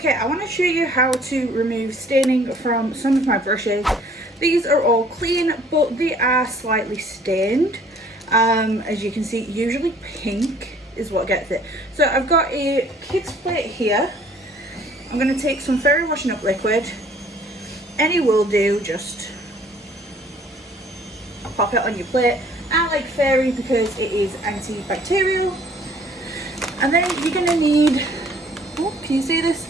Okay, I want to show you how to remove staining from some of my brushes. These are all clean, but they are slightly stained. As you can see, usually pink is what gets it. So I've got a kid's plate here. I'm going to take some fairy washing up liquid. Any will do, just pop it on your plate. I like fairy because it is antibacterial. And then you're going to need, oh, can you see this?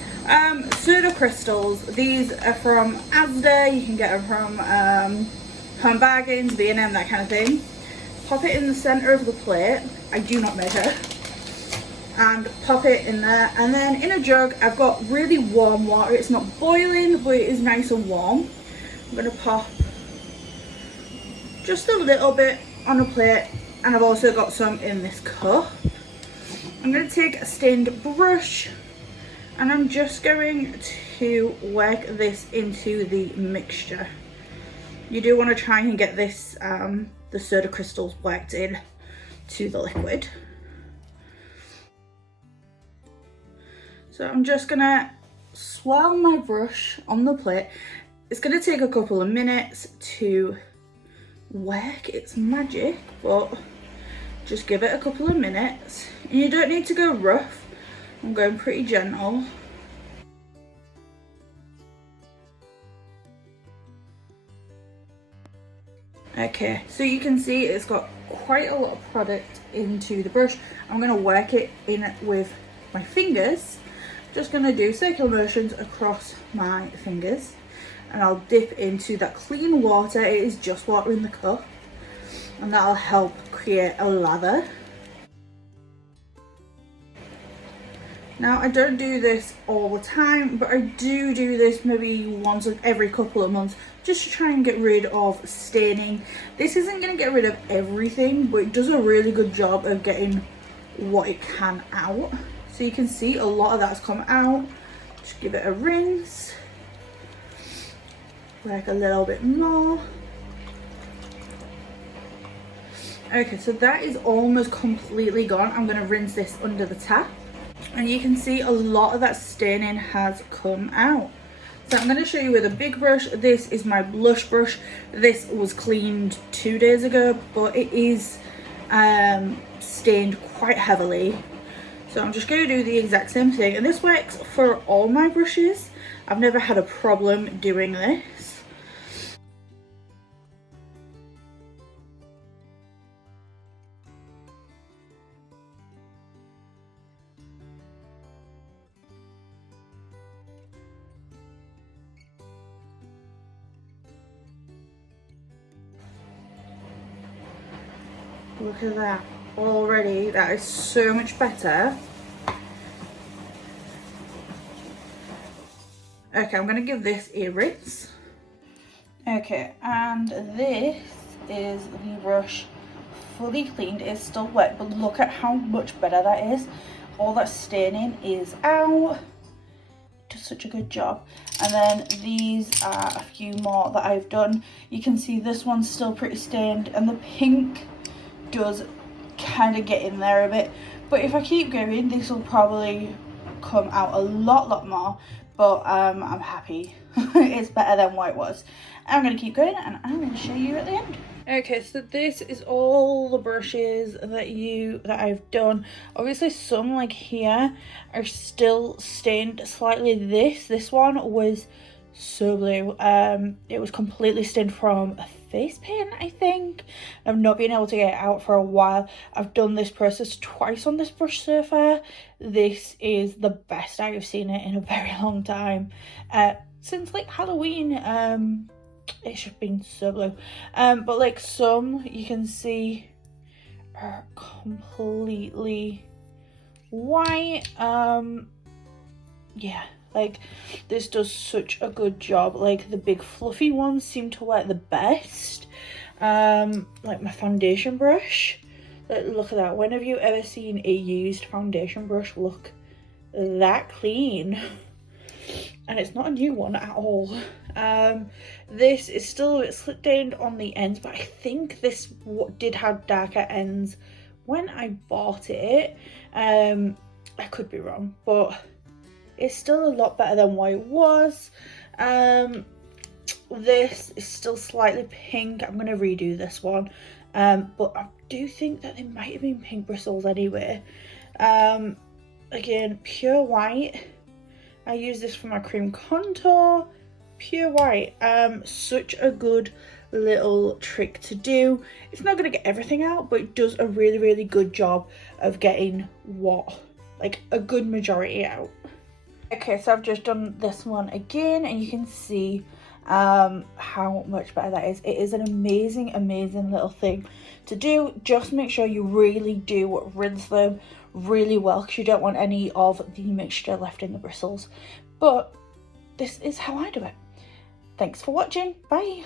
Soda crystals. These are from Asda. You can get them from Home Bargains, B&M, that kind of thing. Pop it in the center of the plate. I do not measure. And pop it in there. And then in a jug, I've got really warm water. It's not boiling, but it is nice and warm. I'm going to pop just a little bit on a plate. And I've also got some in this cup. I'm going to take a stained brush. And I'm just going to work this into the mixture. You do want to try and get this, the soda crystals worked in to the liquid. So I'm just gonna swirl my brush on the plate. It's gonna take a couple of minutes to work its magic, but just give it a couple of minutes. And you don't need to go rough. I'm going pretty gentle. Okay, so you can see it's got quite a lot of product into the brush. I'm going to work it in with my fingers. Just going to do circular motions across my fingers. And I'll dip into that clean water. It is just water in the cup. And that'll help create a lather. Now, I don't do this all the time, but I do this maybe once every couple of months, just to try and get rid of staining. This isn't going to get rid of everything, but it does a really good job of getting what it can out. So you can see a lot of that's come out. Just give it a rinse. Work a little bit more. Okay, so that is almost completely gone. I'm going to rinse this under the tap. And you can see a lot of that staining has come out. So I'm going to show you with a big brush. This is my blush brush. This was cleaned 2 days ago, but it is stained quite heavily. So I'm just going to do the exact same thing. And this works for all my brushes. I've never had a problem doing this. Look at that already. That is so much better. Okay, I'm going to give this a rinse. Okay, and this is the brush fully cleaned. It's still wet, but look at how much better that is. All that staining is out. It does such a good job. And then these are a few more that I've done. You can see this one's still pretty stained, and the pink does kind of get in there a bit, but if I keep going, this will probably come out a lot more. But I'm happy. It's better than what it was. I'm going to keep going, and I'm going to show you at the end. Okay, so this is all the brushes that I've done. Obviously some, like here, are still stained slightly. This one was so blue. It was completely stained from a face paint, I think. I've not been able to get it out for a while. I've done this process twice on this brush so far. This is the best I have seen it in a very long time. Since like Halloween, it's just been so blue. But like some, you can see, are completely white. Yeah. Like, this does such a good job. Like, the big fluffy ones seem to work the best. Like my foundation brush. Look at that. When have you ever seen a used foundation brush look that clean? And it's not a new one at all. This is still a bit stained on the ends, but I think this did have darker ends when I bought it. I could be wrong, but it's still a lot better than what it was. This is still slightly pink. I'm going to redo this one, but I do think that they might have been pink bristles anyway. Again, pure white. I use this for my cream contour. Pure white. Such a good little trick to do. It's not going to get everything out, but it does a really, really good job of getting a good majority out. Okay, so I've just done this one again, and you can see how much better that is. It is an amazing, amazing little thing to do. Just make sure you really do rinse them really well, because you don't want any of the mixture left in the bristles. But this is how I do it. Thanks for watching. Bye.